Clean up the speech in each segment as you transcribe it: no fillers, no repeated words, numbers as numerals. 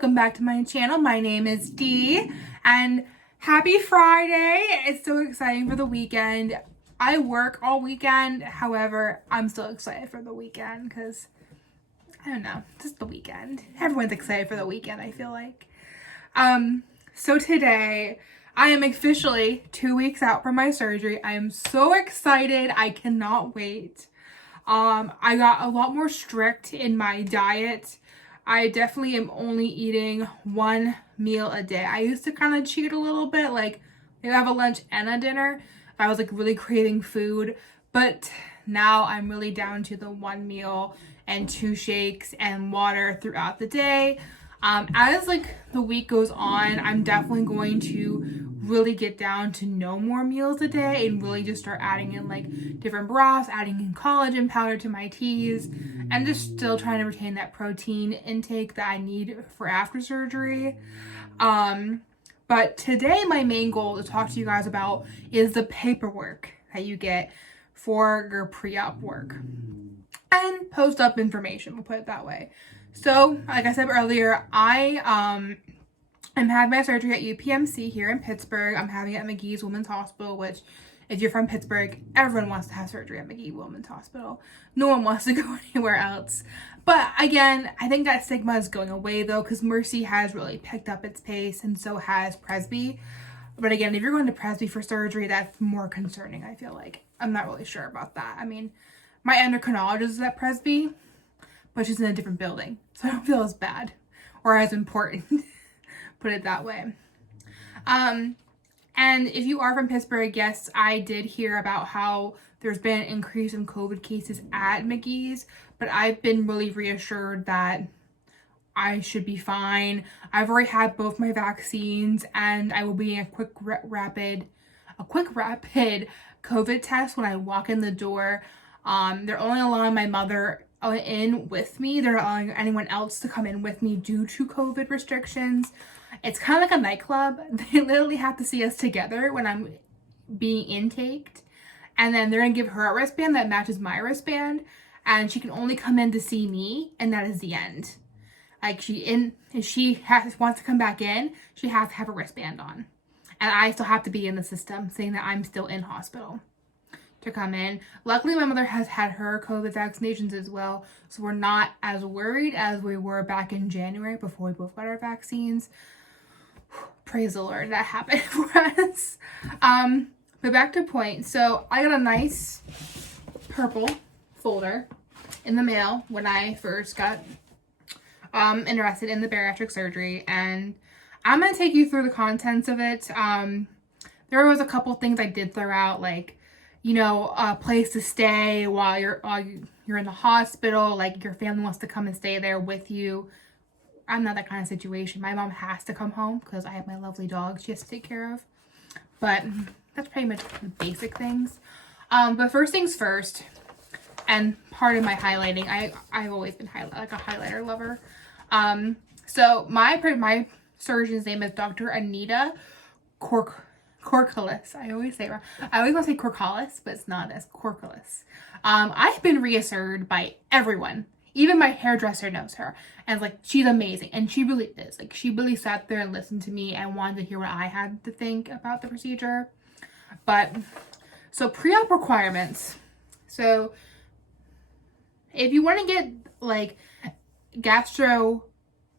welcome back to my channel. My name is Dee and happy Friday. It's so exciting for the weekend. I work all weekend, however, I'm still excited for the weekend because, I don't know, just the weekend. Everyone's excited for the weekend, I feel like. So today, I am officially 2 weeks out from my surgery. I am so excited. I cannot wait. I got a lot more strict in my diet. I definitely am only eating one meal a day. I used to kind of cheat a little bit, like maybe have a lunch and a dinner. I was like really craving food, but now I'm really down to the one meal and 2 shakes and water throughout the day. As like the week goes on, I'm definitely going to really get down to no more meals a day and really just start adding in like different broths, adding in collagen powder to my teas, and just still trying to retain that protein intake that I need for after surgery. But today my main goal to talk to you guys about is the paperwork that you get for your pre-op work and post-op information, we'll put it that way. So, like I said earlier, I'm having my surgery at UPMC here in Pittsburgh. I'm having it at McGee's Women's Hospital, which, if you're from Pittsburgh, everyone wants to have surgery at McGee Women's Hospital. No one wants to go anywhere else. But again, I think that stigma is going away though, because Mercy has really picked up its pace, and so has Presby. But again, if you're going to Presby for surgery, that's more concerning, I feel like. I'm not really sure about that. I mean, my endocrinologist is at Presby, but she's in a different building, so I don't feel as bad or as important. Put it that way. And if you are from Pittsburgh, yes, I did hear about how there's been an increase in COVID cases at McGee's, but I've been really reassured that I should be fine. I've already had both my vaccines, and I will be in a quick rapid COVID test when I walk in the door. They're only allowing my mother in with me. They're not allowing anyone else to come in with me due to COVID restrictions. It's kind of like a nightclub. They literally have to see us together when I'm being intaked, and then they're gonna give her a wristband that matches my wristband, and she can only come in to see me, and that is the end. Like if she wants to come back in, she has to have a wristband on, and I still have to be in the system saying that I'm still in hospital to come in. Luckily, my mother has had her COVID vaccinations as well, so we're not as worried as we were back in January before we both got our vaccines. Praise the Lord, that happened for us. But back to point. So I got a nice purple folder in the mail when I first got interested in the bariatric surgery, and I'm gonna take you through the contents of it. There was a couple things I did throw out, like, you know, a place to stay while you're in the hospital, like your family wants to come and stay there with you. I'm not that kind of situation. My mom has to come home because I have my lovely dog she has to take care of. But that's pretty much the basic things. But first things first, and part of my highlighting, I've always been like a highlighter lover. So my surgeon's name is Dr. Anita Corcalis. I always want to say Corcalis, but it's not. It's Corcalis. I've been reassured by everyone. Even my hairdresser knows her, and like, she's amazing, and she really is. Like, she really sat there and listened to me and wanted to hear what I had to think about the procedure. But so pre-op requirements. So if you want to get like gastric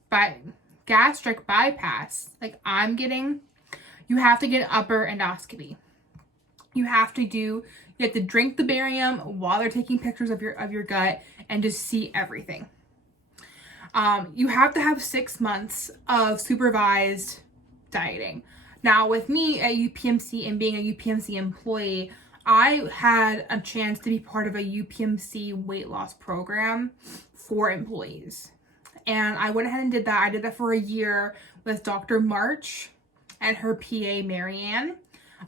bypass, like I'm getting, you have to get an upper endoscopy. You have to drink the barium while they're taking pictures of your gut and just see everything. You have to have 6 months of supervised dieting. Now, with me at UPMC and being a UPMC employee, I had a chance to be part of a UPMC weight loss program for employees. And I went ahead and did that. I did that for a year with Dr. March and her PA, Marianne.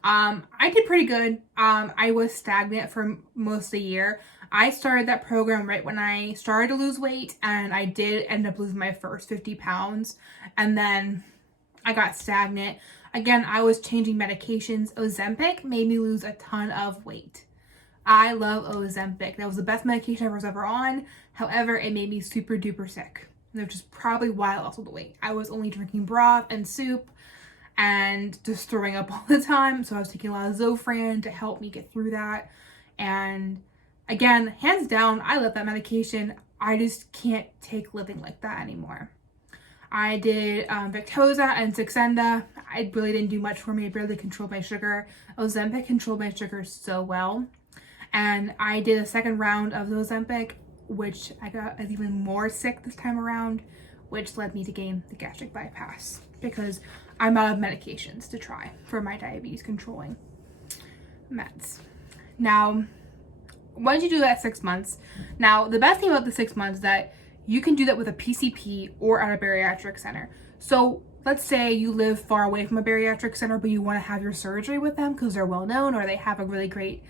I did pretty good. I was stagnant for most of the year. I started that program right when I started to lose weight, and I did end up losing my first 50 pounds, and then I got stagnant. Again, I was changing medications. Ozempic made me lose a ton of weight. I love Ozempic. That was the best medication I was ever on. However, it made me super duper sick. which is probably why I lost all the weight. I was only drinking broth and soup and just throwing up all the time. So I was taking a lot of Zofran to help me get through that. And again, hands down, I love that medication. I just can't take living like that anymore. I did Victoza and Saxenda. I really didn't do much for me. I barely controlled my sugar. Ozempic controlled my sugar so well. And I did a second round of Ozempic, which I got even more sick this time around, which led me to gain the gastric bypass because I'm out of medications to try for my diabetes controlling meds. Now, once you do that 6 months, now the best thing about the 6 months is that you can do that with a PCP or at a bariatric center. So let's say you live far away from a bariatric center, but you want to have your surgery with them because they're well known or they have a really great,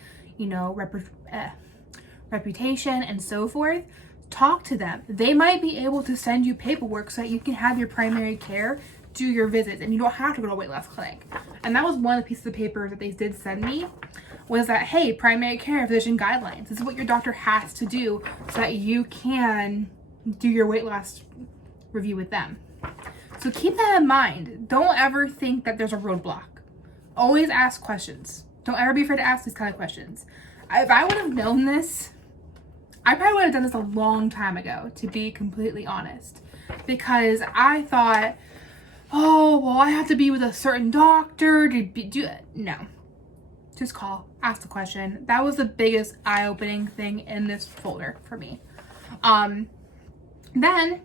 reputation and so forth. Talk to them. They might be able to send you paperwork so that you can have your primary care do your visits and you don't have to go to a weight loss clinic. And that was one of the pieces of paper that they did send me, was that, hey, primary care physician guidelines. This is what your doctor has to do so that you can do your weight loss review with them. So keep that in mind. Don't ever think that there's a roadblock. Always ask questions. Don't ever be afraid to ask these kind of questions. If I would have known this, I probably would have done this a long time ago, to be completely honest. Because I thought, oh, well, I have to be with a certain doctor to do it. No. Just call, ask the question. That was the biggest eye-opening thing in this folder for me. Then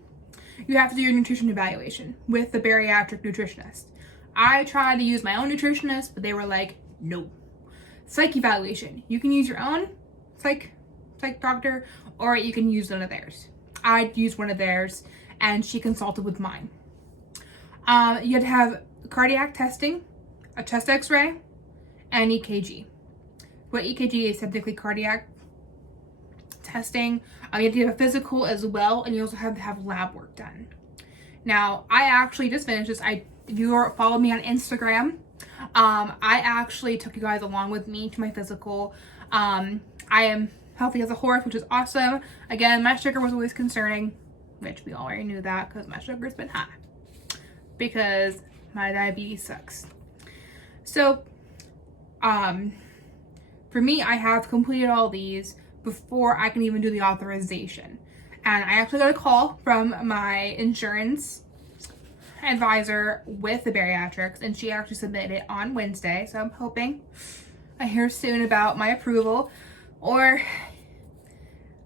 you have to do your nutrition evaluation with the bariatric nutritionist. I tried to use my own nutritionist, but they were like, no. Psych evaluation. You can use your own psych doctor, or you can use one of theirs. I used one of theirs, and she consulted with mine. You had to have cardiac testing, a chest x-ray, and EKG. What EKG is typically cardiac testing. You have to have a physical as well, and you also have to have lab work done. Now, I actually just finished this. If you follow me on Instagram, I actually took you guys along with me to my physical. I am healthy as a horse, which is awesome. Again, my sugar was always concerning, which we already knew that because my sugar's been high because my diabetes sucks. So, for me, I have completed all these before I can even do the authorization. And I actually got a call from my insurance advisor with the bariatrics, and she actually submitted it on Wednesday. So I'm hoping I hear soon about my approval, or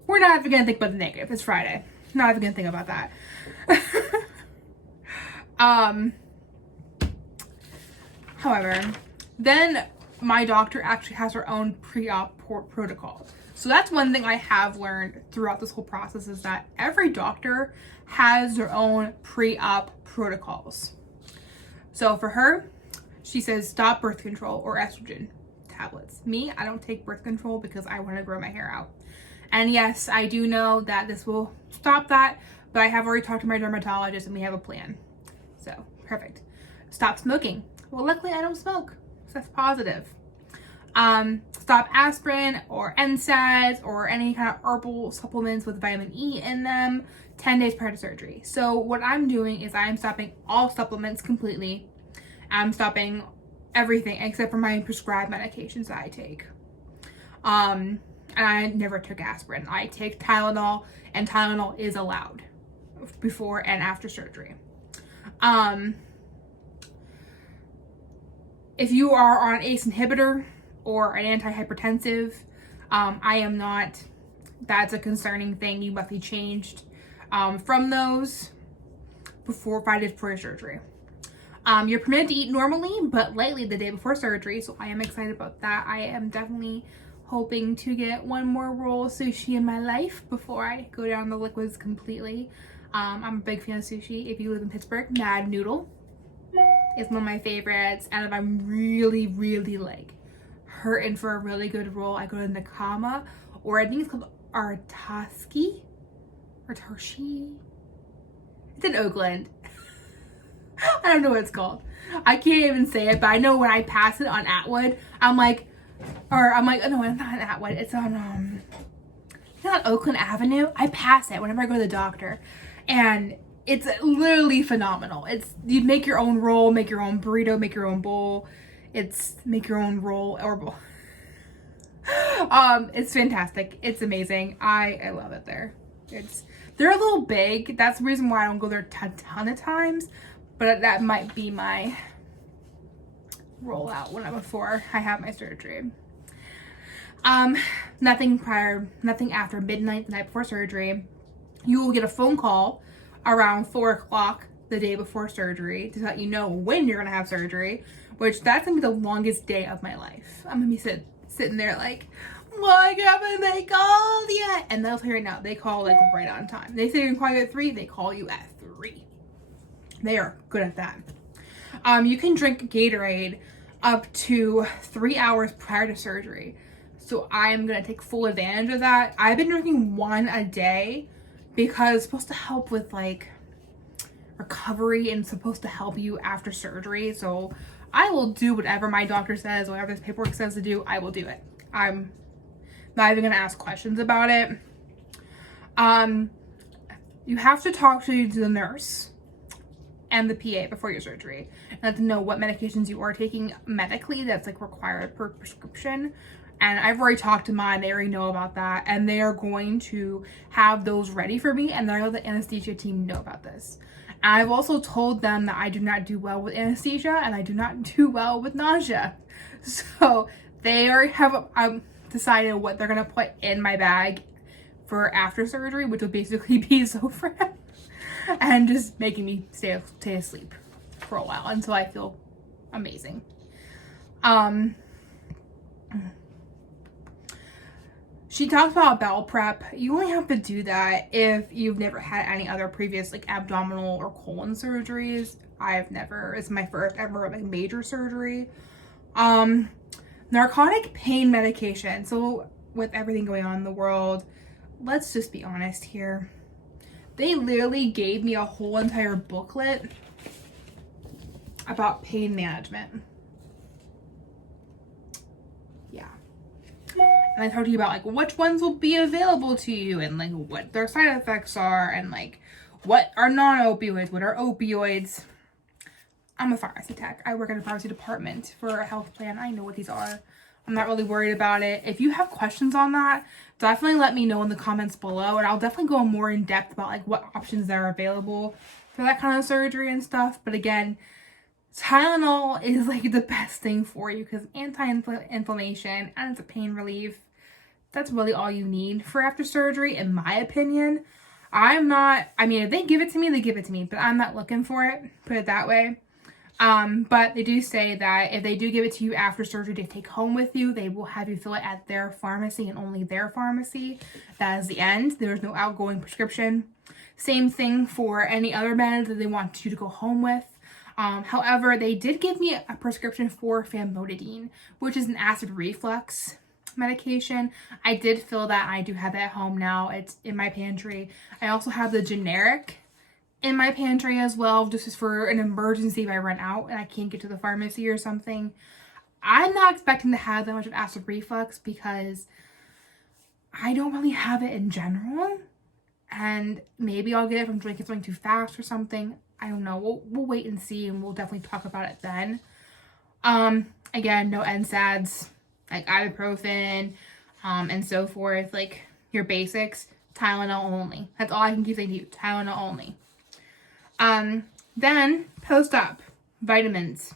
we're not even gonna think about the negative. It's Friday. Not even gonna think about that. However, then my doctor actually has her own pre-op protocol. So that's one thing I have learned throughout this whole process, is that every doctor has their own pre-op protocols. So for her, she says stop birth control or estrogen tablets. Me, I don't take birth control because I want to grow my hair out. And yes, I do know that this will stop that, but I have already talked to my dermatologist and we have a plan. So perfect. Stop smoking. Well, luckily I don't smoke, so that's positive. Stop aspirin or NSAIDs or any kind of herbal supplements with vitamin E in them 10 days prior to surgery. So what I'm doing is I'm stopping all supplements completely. I'm stopping everything except for my prescribed medications that I take. And I never took aspirin. I take Tylenol, and Tylenol is allowed before and after surgery. If you are on an ACE inhibitor or an antihypertensive, I am not. That's a concerning thing. You must be changed from those 5 days before your surgery. You're permitted to eat normally, but lightly the day before surgery, so I am excited about that. I am definitely hoping to get one more roll of sushi in my life before I go down the liquids completely. I'm a big fan of sushi. If you live in Pittsburgh, Mad Noodle is one of my favorites, and if I'm really, really like hurting for a really good roll, I go to Nakama, or I think it's called Artoshi. It's in Oakland. I don't know what it's called. I can't even say it, but I know when I pass it on Atwood, I'm like, oh no, it's not on Atwood. It's on, not Oakland Avenue. I pass it whenever I go to the doctor. And it's literally phenomenal. You make your own roll, make your own burrito, make your own bowl. It's make your own roll or bowl. It's fantastic. It's amazing. I love it there. They're a little big. That's the reason why I don't go there a ton of times. But that might be my rollout before I have my surgery. Nothing after midnight the night before surgery. You will get a phone call around 4 o'clock the day before surgery to let you know when you're gonna have surgery, which that's gonna be the longest day of my life. I'm gonna be sitting there like, why haven't they called yet? And they'll tell you right now, they call like right on time. They say you're gonna call you at 3, they call you at 3. They are good at that. You can drink Gatorade up to 3 hours prior to surgery. So I'm gonna take full advantage of that. I've been drinking 1 a day because it's supposed to help with like recovery and supposed to help you after surgery. So I will do whatever my doctor says, whatever this paperwork says to do, I will do it. I'm not even gonna ask questions about it. You have to talk to the nurse and the PA before your surgery and let them know what medications you are taking medically that's like required per prescription. And I've already talked to mine, they already know about that, and they are going to have those ready for me, and they're gonna let the anesthesia team know about this. And I've also told them that I do not do well with anesthesia and I do not do well with nausea. So they already have decided what they're gonna put in my bag for after surgery, which will basically be Zofran and just making me stay asleep for a while until I feel amazing. She talks about bowel prep. You only have to do that if you've never had any other previous like abdominal or colon surgeries. It's my first ever like major surgery. Narcotic pain medication. So with everything going on in the world, let's just be honest here. They literally gave me a whole entire booklet about pain management. Yeah. And I talked to you about like which ones will be available to you and like what their side effects are and like what are non-opioids, what are opioids. I'm a pharmacy tech. I work in a pharmacy department for a health plan. I know what these are. I'm not really worried about it. If you have questions on that, definitely let me know in the comments below and I'll definitely go more in depth about like what options are available for that kind of surgery and stuff. But again, Tylenol is like the best thing for you because anti-inflammation and it's a pain relief. That's really all you need for after surgery, in my opinion. If they give it to me, they give it to me, but I'm not looking for it, put it that way. But they do say that if they do give it to you after surgery to take home with you, they will have you fill it at their pharmacy and only their pharmacy. That is the end. There's no outgoing prescription. Same thing for any other meds that they want you to go home with. However, they did give me a prescription for famotidine, which is an acid reflux medication. I did fill that. I do have it at home now. It's in my pantry. I also have the generic in my pantry as well. This is for an emergency if I run out and I can't get to the pharmacy or something. I'm not expecting to have that much of acid reflux because I don't really have it in general. And maybe I'll get it from drinking something too fast or something. I don't know. We'll wait and see, and we'll definitely talk about it then. Again, no NSAIDs, like ibuprofen, and so forth. Like your basics, Tylenol only. That's all I can keep saying to you. Tylenol only. Then post-op vitamins.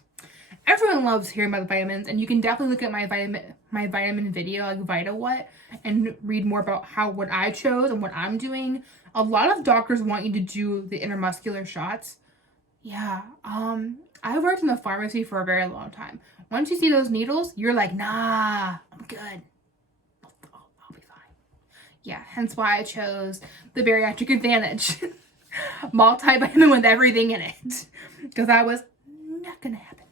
Everyone loves hearing about the vitamins, and you can definitely look at my vitamin video, like VitaWhat, and read more about what I chose and what I'm doing. A lot of doctors want you to do the intramuscular shots. Yeah, I worked in the pharmacy for a very long time. Once you see those needles, you're like, nah, I'm good. I'll be fine. Yeah, hence why I chose the Bariatric Advantage. Multivitamin with everything in it. Because that was not gonna happen.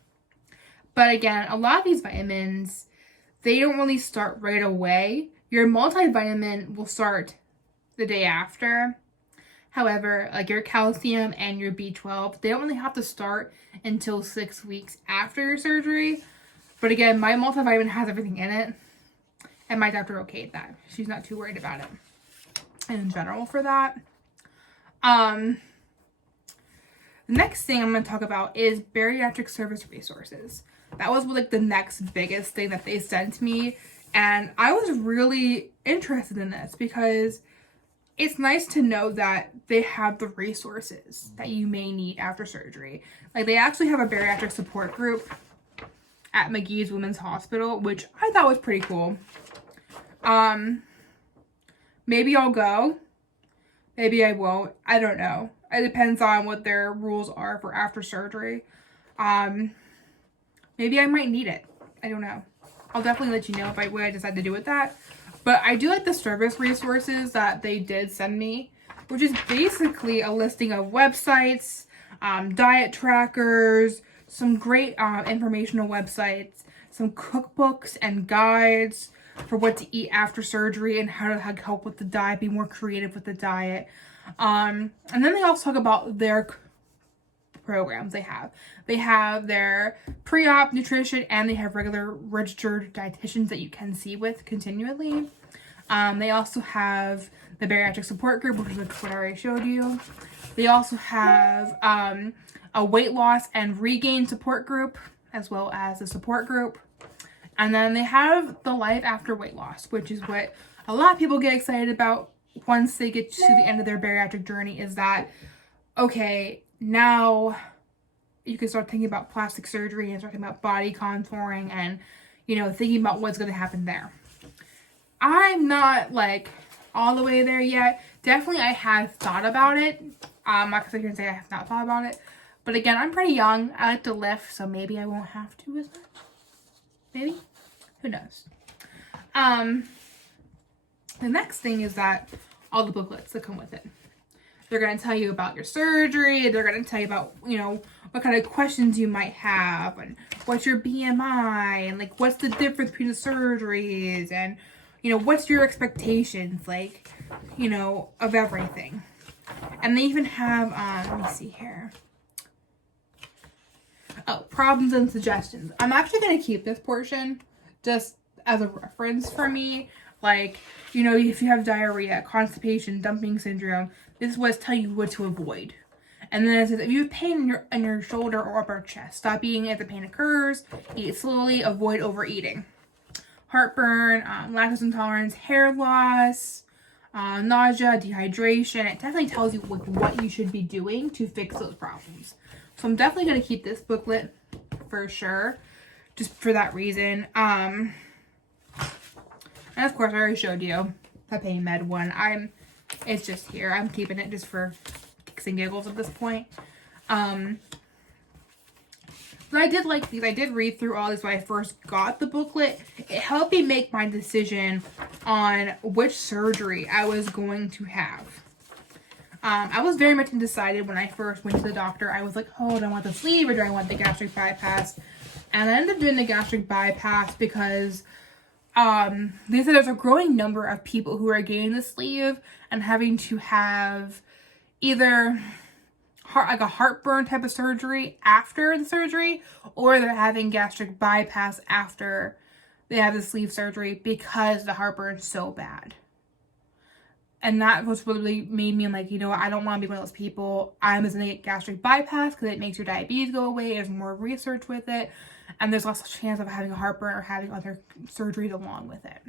But again, a lot of these vitamins, they don't really start right away. Your multivitamin will start the day after. However, like your calcium and your B12, they don't really have to start until 6 weeks after your surgery. But again, my multivitamin has everything in it. And my doctor okayed that. She's not too worried about it in general for that. The next thing I'm going to talk about is bariatric service resources. That was like the next biggest thing that they sent me. And I was really interested in this because it's nice to know that they have the resources that you may need after surgery. Like, they actually have a bariatric support group at McGee's Women's Hospital, which I thought was pretty cool. Maybe I'll go. Maybe I won't. I don't know. It depends on what their rules are for after surgery. Maybe I might need it. I don't know. I'll definitely let you know what I decide to do with that. But I do like the service resources that they did send me, which is basically a listing of websites, diet trackers, some great informational websites, some cookbooks and guides for what to eat after surgery and how to help with the diet, be more creative with the diet. And then they also talk about their programs they have. They have their pre-op nutrition, and they have regular registered dietitians that you can see with continually. They also have the bariatric support group, which is what I already showed you. They also have a weight loss and regain support group, as well as a support group. And then they have the life after weight loss, which is what a lot of people get excited about once they get to the end of their bariatric journey, is that, okay, now you can start thinking about plastic surgery and start thinking about body contouring and, you know, thinking about what's going to happen there. I'm not like all the way there yet. Definitely I have thought about it. I'm not going to say I have not thought about it. But again, I'm pretty young. I like to lift, so maybe I won't have to as much. Maybe? Who knows? The next thing is that all the booklets that come with it. They're going to tell you about your surgery. They're going to tell you about, you know, what kind of questions you might have, and what's your BMI, and like what's the difference between the surgeries, and, you know, what's your expectations, like, you know, of everything. And they even have, let me see here. Oh, problems and suggestions. I'm actually going to keep this portion just as a reference for me. Like, you know, if you have diarrhea, constipation, dumping syndrome, this is what's telling you what to avoid. And then it says, if you have pain in your shoulder or upper chest, stop eating if the pain occurs, eat slowly, avoid overeating. Heartburn, lactose intolerance, hair loss, nausea, dehydration. It definitely tells you what you should be doing to fix those problems. So I'm definitely going to keep this booklet for sure, just for that reason. And of course, I already showed you the Pain Med one. It's just here. I'm keeping it just for kicks and giggles at this point. But I did like these. I did read through all these when I first got the booklet. It helped me make my decision on which surgery I was going to have. I was very much undecided when I first went to the doctor. I was like, oh, do I want the sleeve or do I want the gastric bypass? And I ended up doing the gastric bypass because they said there's a growing number of people who are getting the sleeve and having to have either like a heartburn type of surgery after the surgery, or they're having gastric bypass after they have the sleeve surgery because the heartburn's so bad. And that was what really made me like, you know, I don't want to be one of those people. I'm just going to get gastric bypass because it makes your diabetes go away. There's more research with it. And there's less chance of having a heartburn or having other surgeries along with it.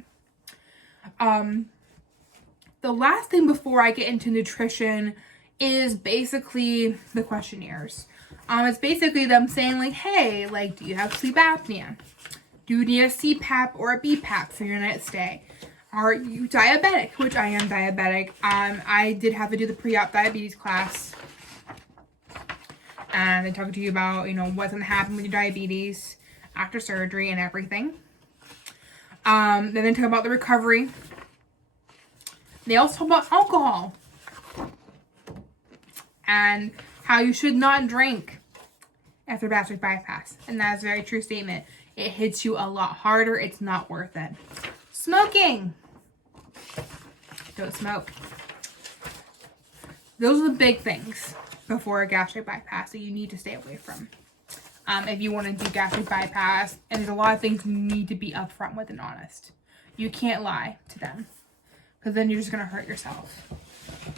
The last thing before I get into nutrition is basically the questionnaires. It's basically them saying like, hey, like, do you have sleep apnea? Do you need a CPAP or a BPAP for your night stay? Are you diabetic? Which I am diabetic. I did have to do the pre-op diabetes class. And they talk to you about, you know, what's going to happen with your diabetes after surgery and everything. Then they talk about the recovery. They also talk about alcohol. And how you should not drink after gastric bypass. And that's a very true statement. It hits you a lot harder. It's not worth it. Smoking. Don't smoke. Those are the big things before a gastric bypass that you need to stay away from. If you want to do gastric bypass, and there's a lot of things you need to be upfront with and honest. You can't lie to them, because then you're just going to hurt yourself.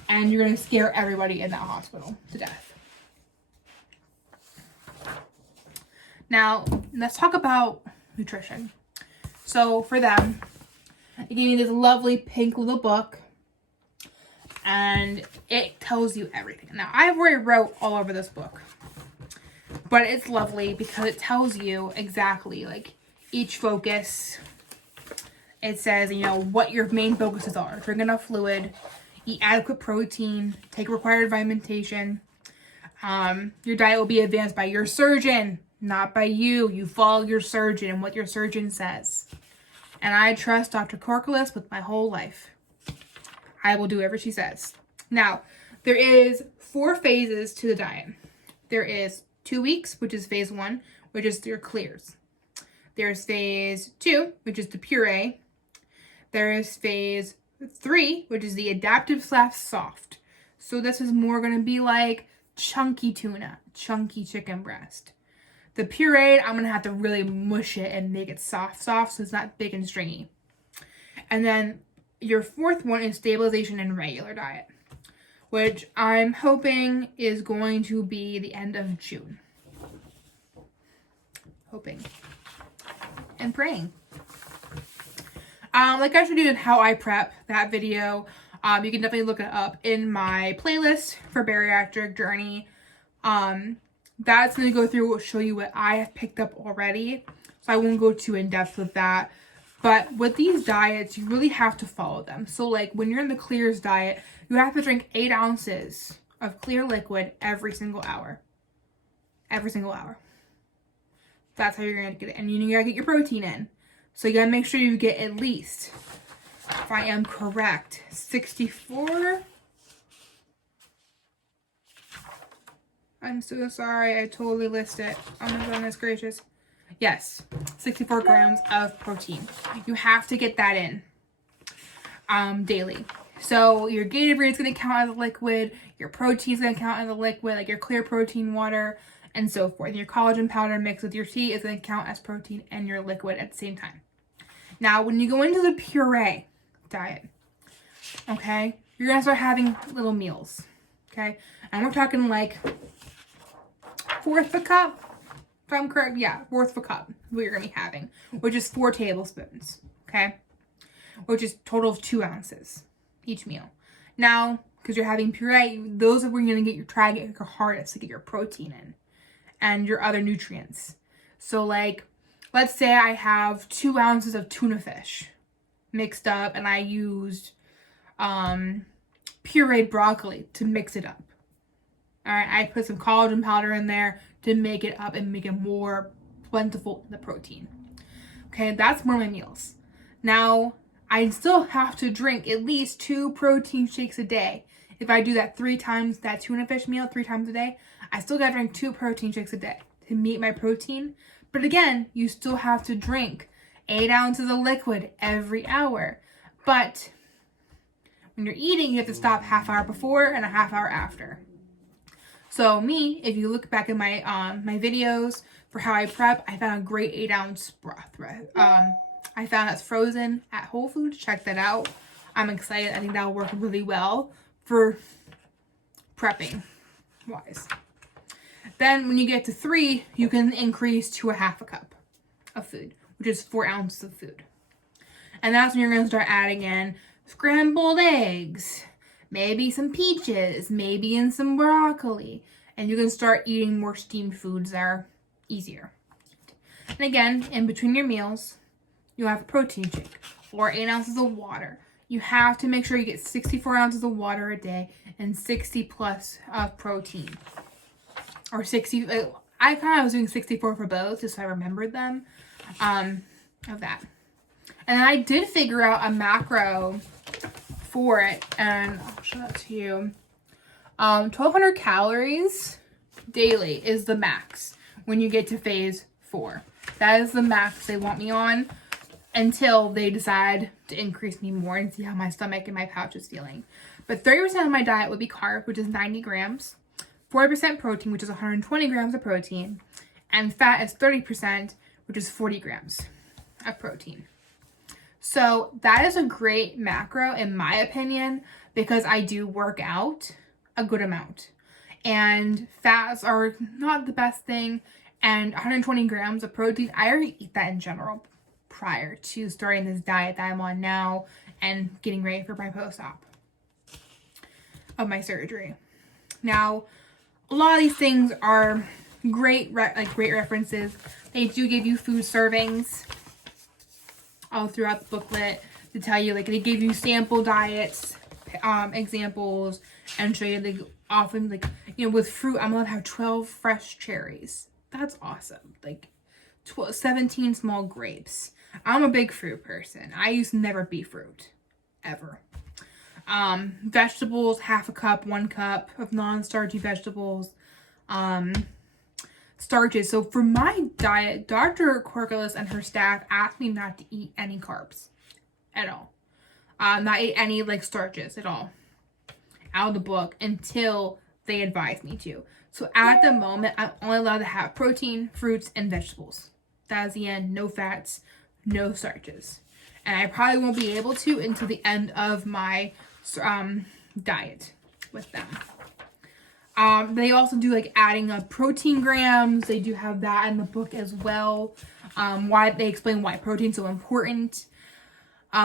and you're going to scare everybody in that hospital to death. Now, let's talk about nutrition. So for them, they gave me this lovely pink little book, and it tells you everything. Now, I've already wrote all over this book, but it's lovely because it tells you exactly, like, each focus. It says, you know, what your main focuses are. Drink enough fluid, eat adequate protein, take required vitaminotation. Your diet will be advanced by your surgeon, not by you. You follow your surgeon and what your surgeon says. And I trust Dr. Corkelis with my whole life. I will do whatever she says. Now, there is 4 phases to the diet. There is 2 weeks, which is phase 1, which is your clears. There's phase 2, which is the puree. There is phase 3, which is the adaptive/soft. So this is more going to be like chunky tuna, chunky chicken breast. The pureed, I'm going to have to really mush it and make it soft, so it's not big and stringy. And then your 4th one is stabilization and regular diet, which I'm hoping is going to be the end of June. Hoping and praying. Like I showed you how I prep, that video. You can definitely look it up in my playlist for bariatric journey. That's going to go through, show you what I have picked up already. So I won't go too in depth with that. But with these diets, you really have to follow them. So like when you're in the clears diet, you have to drink 8 ounces of clear liquid every single hour. Every single hour. That's how you're going to get it. And you got to get your protein in. So you got to make sure you get at least, if I am correct, 64. I'm so sorry. I totally list it. Oh my goodness gracious. Yes, 64 grams of protein. You have to get that in daily. So your Gatorade is going to count as a liquid. Your protein is going to count as a liquid, like your clear protein water and so forth. Your collagen powder mixed with your tea is going to count as protein and your liquid at the same time. Now, when you go into the puree diet, okay, you're going to start having little meals, okay? And we're talking like 1/4 of a cup, if I'm correct. Yeah, 1/4 of a cup is what you're going to be having, which is 4 tablespoons, okay? Which is total of 2 ounces each meal. Now, because you're having puree, those are where you're going to try to get your hardest to get your protein in and your other nutrients. So like, let's say I have 2 ounces of tuna fish mixed up and I used pureed broccoli to mix it up. All right, I put some collagen powder in there to make it up and make it more plentiful in the protein. Okay, that's one of my meals. Now, I still have to drink at least 2 protein shakes a day. If I do that 3 times, that tuna fish meal 3 times a day, I still gotta drink 2 protein shakes a day to meet my protein. But again, you still have to drink 8 ounces of liquid every hour. But when you're eating, you have to stop half hour before and a half hour after. So me, if you look back in my my videos for how I prep, I found a great 8 ounce broth. I found that's frozen at Whole Foods. Check that out. I'm excited. I think that'll work really well for prepping wise. Then when you get to 3, you can increase to a half a cup of food, which is 4 ounces of food. And that's when you're going to start adding in scrambled eggs, maybe some peaches, maybe in some broccoli. And you can start eating more steamed foods that are easier. And again, in between your meals, you'll have a protein shake or 8 ounces of water. You have to make sure you get 64 ounces of water a day and 60 plus of protein. Or 60, I kind of was doing 64 for both, just so I remembered them, of that. And I did figure out a macro for it, and I'll show that to you. 1,200 calories daily is the max when you get to phase 4. That is the max they want me on until they decide to increase me more and see how my stomach and my pouch is feeling. But 30% of my diet would be carb, which is 90 grams. 40% protein, which is 120 grams of protein, and fat is 30%, which is 40 grams of protein. So that is a great macro, in my opinion, because I do work out a good amount. And fats are not the best thing. And 120 grams of protein, I already eat that in general prior to starting this diet that I'm on now and getting ready for my post-op of my surgery. Now, a lot of these things are great references. They do give you food servings all throughout the booklet to tell you, like, they give you sample diets, examples, and show you, like, often, like, you know, with fruit, I'm allowed to have 12 fresh cherries. That's awesome. Like, 17 small grapes. I'm a big fruit person. I used to never be fruit. Ever. Vegetables, half a cup, 1 cup of non-starchy vegetables. Starches. So for my diet, Dr. Corkelis and her staff asked me not to eat any carbs at all. Not eat any, like, starches at all out of the book until they advised me to. So at the moment, I'm only allowed to have protein, fruits, and vegetables. That's the end. No fats, no starches. And I probably won't be able to until the end of my diet with them. They also do, like, adding up protein grams. They do have that in the book as well. Why they explain why protein's so important.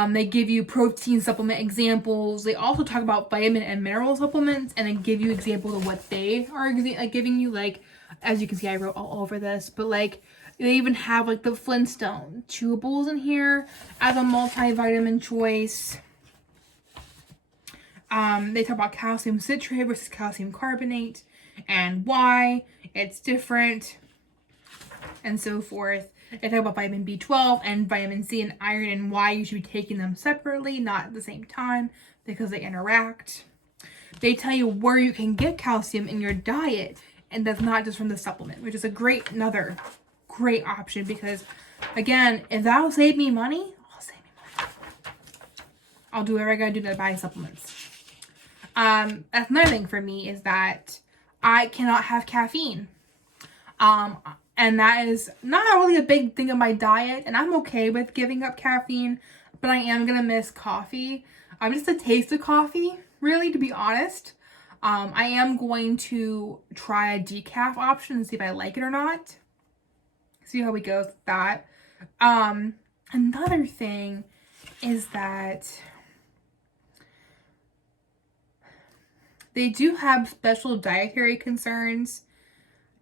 They give you protein supplement examples. They also talk about vitamin and mineral supplements, and then give you examples of what they are giving you. Like, as you can see, I wrote all over this, but, like, they even have, like, the Flintstone chewables in here as a multivitamin choice. They talk about calcium citrate versus calcium carbonate and why it's different and so forth. They talk about vitamin B12 and vitamin C and iron and why you should be taking them separately, not at the same time, because they interact. They tell you where you can get calcium in your diet, and that's not just from the supplement, which is another great option, because, again, if that'll save me money, I'll save me money. I'll do whatever I gotta do to buy supplements. That's another thing for me, is that I cannot have caffeine. And that is not really a big thing of my diet, and I'm okay with giving up caffeine, but I am gonna miss coffee. Just the taste of coffee, really, to be honest. I am going to try a decaf option and see if I like it or not. See how it goes with that. Another thing is that they do have special dietary concerns.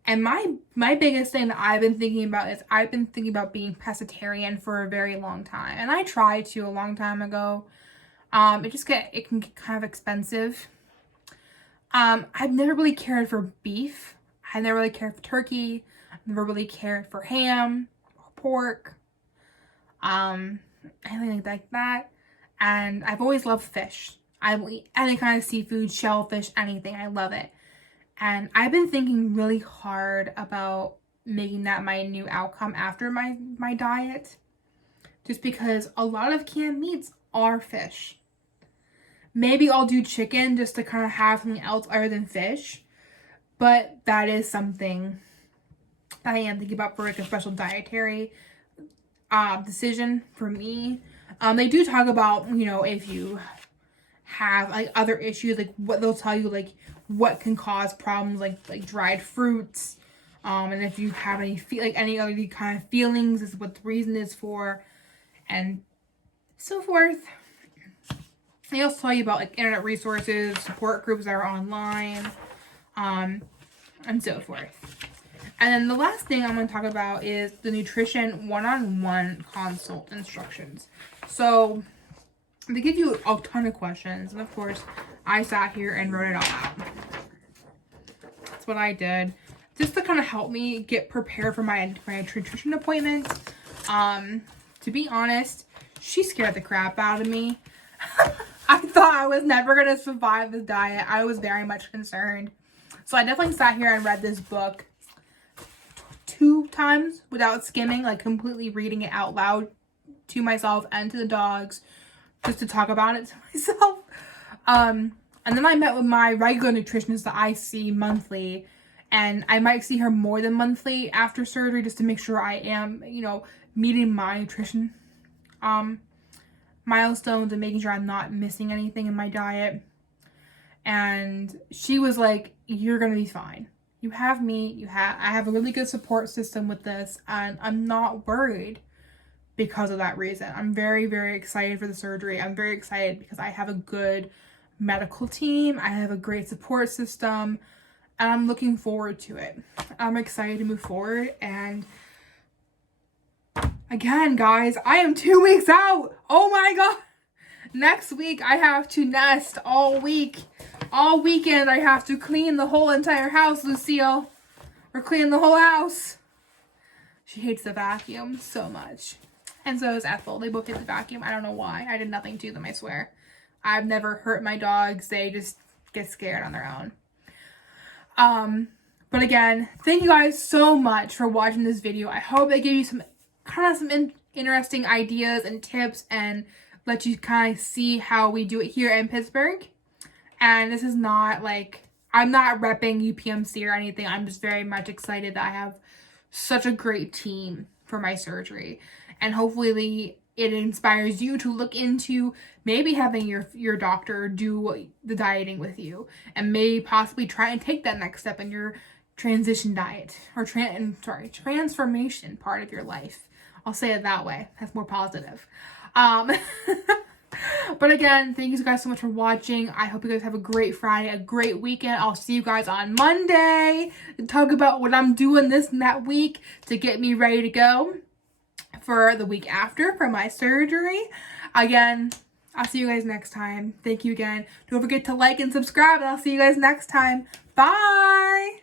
And my biggest thing that I've been thinking about is I've been thinking about being pescatarian for a very long time. And I tried to a long time ago. It can get kind of expensive. I've never really cared for beef. I never really cared for turkey. I never really cared for ham or pork. Anything like that. And I've always loved fish. I will eat any kind of seafood, shellfish, anything. I love it. And I've been thinking really hard about making that my new outcome after my diet. Just because a lot of canned meats are fish. Maybe I'll do chicken just to kind of have something else other than fish. But that is something that I am thinking about for, like, a special dietary decision for me. They do talk about, you know, if you have, like, other issues, like, what they'll tell you, like, what can cause problems, like dried fruits, and if you have any other kind of feelings, this is what the reason is for, and so forth. They also tell you about, like, internet resources, support groups that are online, and so forth. And then the last thing I'm going to talk about is the nutrition one-on-one consult instructions. So they give you a ton of questions, and of course, I sat here and wrote it all out. That's what I did, just to kind of help me get prepared for my nutrition appointment. To be honest, she scared the crap out of me. I thought I was never going to survive this diet. I was very much concerned. So I definitely sat here and read this book 2 times without skimming, like completely reading it out loud to myself and to the dogs, just to talk about it to myself. And then I met with my regular nutritionist that I see monthly, and I might see her more than monthly after surgery, just to make sure I am, you know, meeting my nutrition milestones and making sure I'm not missing anything in my diet. And she was like, you're going to be fine. You have me. I have a really good support system with this, and I'm not worried because of that reason. I'm very, very excited for the surgery. I'm very excited because I have a good medical team. I have a great support system, and I'm looking forward to it. I'm excited to move forward. And again, guys, I am 2 weeks out. Oh my God. Next week, I have to nest all week. All weekend, I have to clean the whole entire house, Lucille. Or clean the whole house. She hates the vacuum so much. And so does Ethel. They both hate the vacuum. I don't know why. I did nothing to them, I swear. I've never hurt my dogs. They just get scared on their own. But again, thank you guys so much for watching this video. I hope it gave you some interesting ideas and tips and let you kind of see how we do it here in Pittsburgh. And this is not like, I'm not repping UPMC or anything. I'm just very much excited that I have such a great team for my surgery. And hopefully it inspires you to look into maybe having your doctor do the dieting with you. And maybe possibly try and take that next step in your transition diet. Or transformation part of your life. I'll say it that way. That's more positive. But again, thank you guys so much for watching. I hope you guys have a great Friday, a great weekend. I'll see you guys on Monday to talk about what I'm doing this and that week to get me ready to go for the week after for my surgery. Again, I'll see you guys next time. Thank you again. Don't forget to like and subscribe, and I'll see you guys next time. Bye!